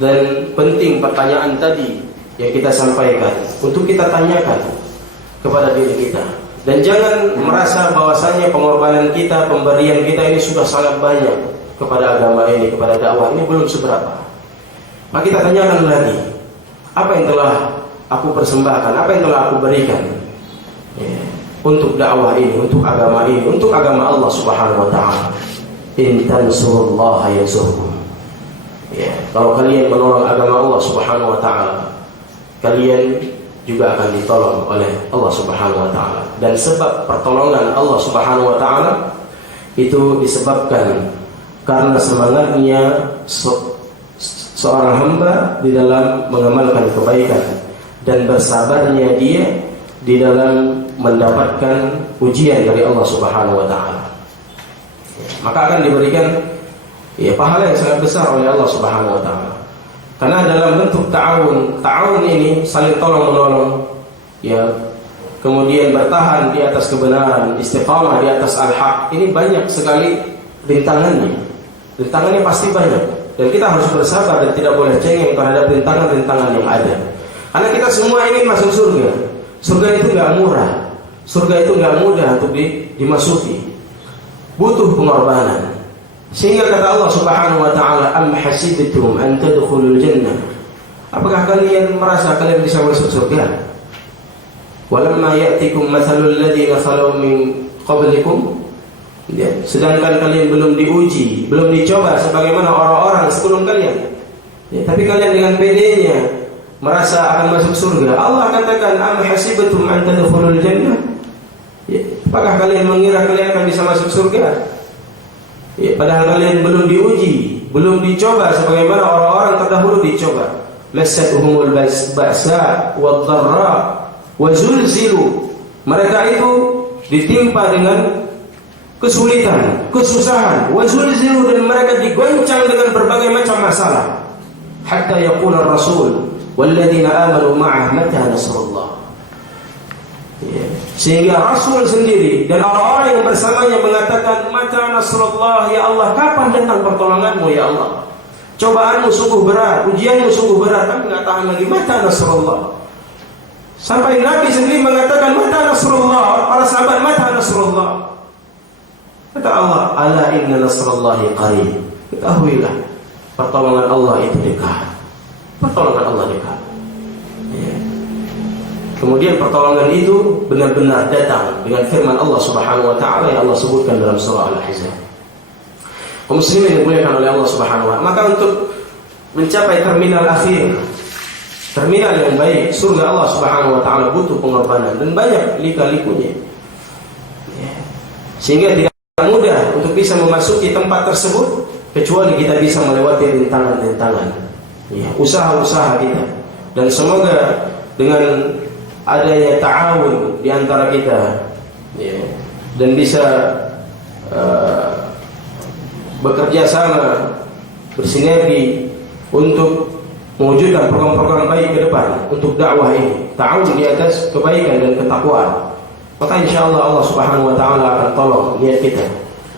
Dan penting pertanyaan tadi yang kita sampaikan untuk kita tanyakan kepada diri kita. Dan jangan merasa bahwasanya pengorbanan kita, pemberian kita ini sudah sangat banyak kepada agama ini, kepada dakwah ini, belum seberapa. Maka kita tanyakan lagi, apa yang telah aku persembahkan, apa yang telah aku berikan untuk dakwah ini, untuk agama ini, untuk agama Allah Subhanahu wa taala. In tansurullaha yansurkum. Kalau kalian menolong agama Allah Subhanahu wa taala, kalian juga akan ditolong oleh Allah Subhanahu wa taala. Dan sebab pertolongan Allah Subhanahu wa taala itu disebabkan karena semangatnya seorang hamba di dalam mengamalkan kebaikan dan bersabarnya dia di dalam mendapatkan ujian dari Allah Subhanahu wa taala. Maka akan diberikan pahala yang sangat besar oleh Allah Subhanahu wa taala. Karena dalam bentuk ta'awun ini saling tolong-menolong, kemudian bertahan di atas kebenaran, istiqamah di atas al-haq. Ini banyak sekali rintangannya. Rintangannya pasti banyak, dan kita harus bersabar dan tidak boleh cengeng terhadap rintangan-rintangan yang ada. Karena kita semua ingin masuk surga. Surga itu enggak murah. Surga itu enggak mudah untuk dimasuki. Butuh pengorbanan. Sehingga kata Allah Subhanahu wa taala, am hasibtum an tadkhulul jannah? Apakah kalian merasa kalian bisa masuk surga? Walamma ya'tikum mathalul ladzina khalu min qablikum. Sedangkan kalian belum diuji, belum dicoba sebagaimana orang-orang sebelum kalian. Tapi kalian dengan pedenya merasa akan masuk surga. Allah katakan, am hasibtum an tadkhulul jannah? Apakah kalian mengira kalian akan bisa masuk surga? Padahal kalian belum diuji, belum dicoba sebagaimana orang-orang terdahulu dicoba. Massatuhumul ba'sa wad-dharra wa zulzilu. Mereka itu ditimpa dengan kesulitan, kesusahan, wa zulzilu, dan mereka digoncang dengan berbagai macam masalah. Hatta yaqula ar-rasul walladzina amanu ma'ah mata nasrullah. Sehingga Rasul sendiri dan orang-orang yang bersamanya mengatakan, mata nasrullah, ya Allah, kapan datang pertolonganmu ya Allah? Cobaanmu sungguh berat, ujianmu sungguh berat. Kami tidak tahan lagi, mata nasrullah. Sampai Nabi sendiri mengatakan, mata nasrullah. Para sahabat, mata nasrullah. Kata Allah, ala inna nasrullahi qarib. Ketahuilah, pertolongan Allah itu dekat. Pertolongan Allah dekat. Kemudian pertolongan itu benar-benar datang dengan firman Allah Subhanahu wa taala yang Allah sebutkan dalam surah Al-Ahzab. Kaum muslimin yang dimuliakan oleh Allah Subhanahu wa taala, maka untuk mencapai terminal akhir, terminal yang baik, surga Allah Subhanahu wa taala, butuh pengorbanan dan banyak lika-likunya. Sehingga tidak mudah untuk bisa memasuki tempat tersebut kecuali kita bisa melewati rintangan-rintangan, usaha-usaha kita. Dan semoga dengan adanya ta'awun di antara kita, dan bisa bekerja sama, bersinergi untuk mewujudkan program-program baik ke depan untuk dakwah ini, ta'awun di atas kebaikan dan ketakwaan, maka insyaallah Allah Subhanahu wa taala akan tolong niat kita.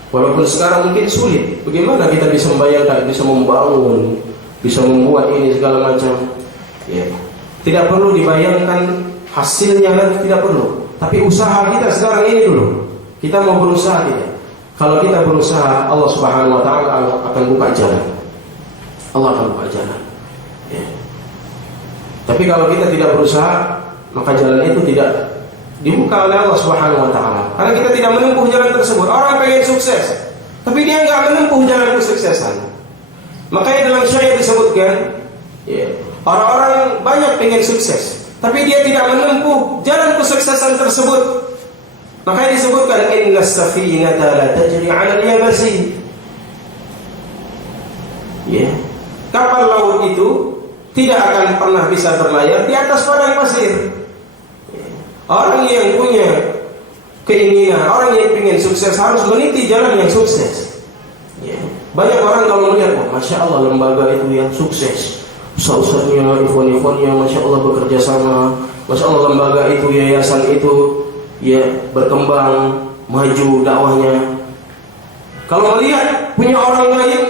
Walaupun sekarang mungkin sulit, bagaimana kita bisa membayangkan, bisa membangun, bisa membuat ini segala macam, tidak perlu dibayangkan hasilnya, nanti tidak perlu. Tapi usaha kita sekarang ini dulu. Kita mau berusaha tidak? Kalau kita berusaha, Allah Subhanahu wa taala akan buka jalan. Allah akan buka jalan. Tapi kalau kita tidak berusaha, maka jalan itu tidak dibuka oleh Allah Subhanahu wa taala. Karena kita tidak menempuh jalan tersebut. Orang pengen sukses, tapi dia enggak menempuh jalan kesuksesan. Makanya dalam syair disebutkan, orang-orang banyak pengen sukses, tapi dia tidak menempuh jalan kesuksesan tersebut. Makanya disebutkan, innas safinata la tajri 'ala al-yabasi. Kapal laut itu tidak akan pernah bisa berlayar di atas padang pasir. Orang yang punya keinginan, orang yang ingin sukses harus meniti jalan yang sukses. Banyak orang kalau melihat, masya Allah lembaga itu yang sukses, ustaz-ustaznya, ikhwan-ikhwannya, masya Allah bekerja sama, masya Allah lembaga itu, yayasan itu berkembang, maju dakwahnya. Kalau melihat punya orang lain,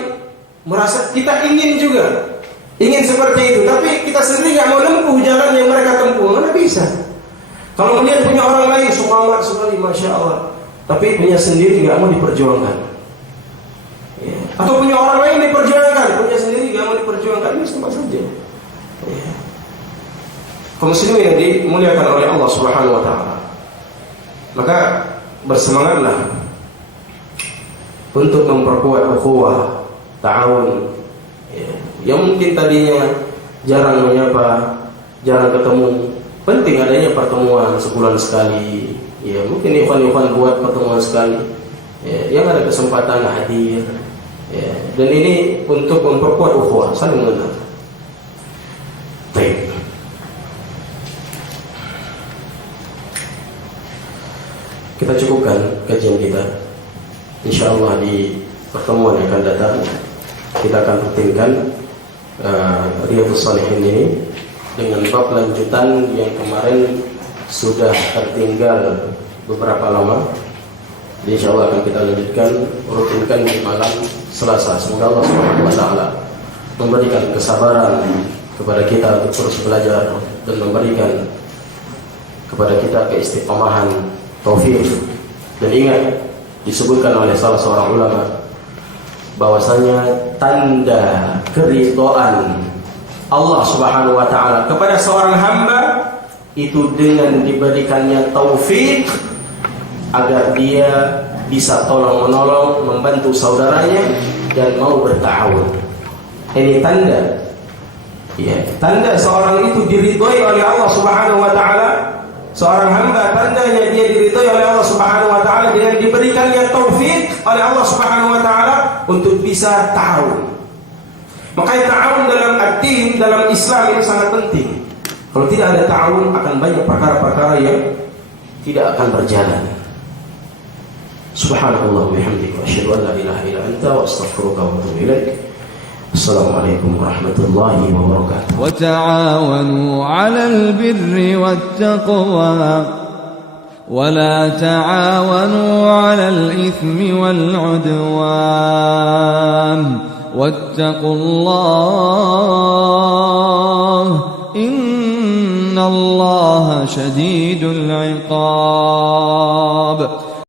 merasa kita ingin juga, ingin seperti itu, tapi kita sendiri nggak mau menempuh jalan yang mereka tempuh, mana bisa? Kalau melihat punya orang lain semangat sekali, masya Allah, tapi punya sendiri nggak mau diperjuangkan, atau punya orang lain diperjuangkan, punya sendiri nggak mau diperjuangkan, ini sama saja. Kaum muslimin yang dimuliakan oleh Allah Subhanahu wa taala, maka bersemangatlah untuk memperkuat ukhuwah, ta'awun. Yang mungkin tadinya jarang menyapa, jarang ketemu, penting adanya pertemuan sebulan sekali. Mungkin ikhwan-ikhwan buat pertemuan sekali, yang ada kesempatan hadir. Dan ini untuk memperkuat ukhuwah, saling mengenal. Baik. Kita cukupkan kajian kita. Insyaallah di pertemuan yang akan datang kita akan rutinkan Riyadhus Shalihin ini dengan bab lanjutan yang kemarin sudah tertinggal beberapa lama. Insyaallah akan kita lanjutkan, rutinkan di malam Selasa. Semoga Allah Subhanahu wa taala memberikan kesabaran kepada kita untuk terus belajar dan memberikan kepada kita keistiqomahan, taufik. Dan ingat, disebutkan oleh salah seorang ulama bahwasanya tanda keridhaan Allah Subhanahu wa taala kepada seorang hamba itu dengan diberikannya taufik agar dia bisa tolong-menolong, membantu saudaranya dan mau berta'awun. Ini tanda, tanda seorang itu diridhoi oleh Allah Subhanahu wa taala. Seorang hamba tandanya dia diridhoi oleh Allah Subhanahu wa taala dengan diberikannya taufik oleh Allah Subhanahu wa taala untuk bisa ta'awun, Makanya ta'awun dalam ad-din, dalam Islam itu sangat penting. Kalau tidak ada ta'awun, akan banyak perkara-perkara yang tidak akan berjalan. Subhanallah wa bihamdika, asyhadu an la ilaha illa anta, wa astaghfiruka wa atubu ilaik. Assalamualaikum warahmatullahi wabarakatuh. Wa ta'awanu 'alal birri wattaqwa ولا تعاونوا على الإثم والعدوان واتقوا الله إن الله شديد العقاب.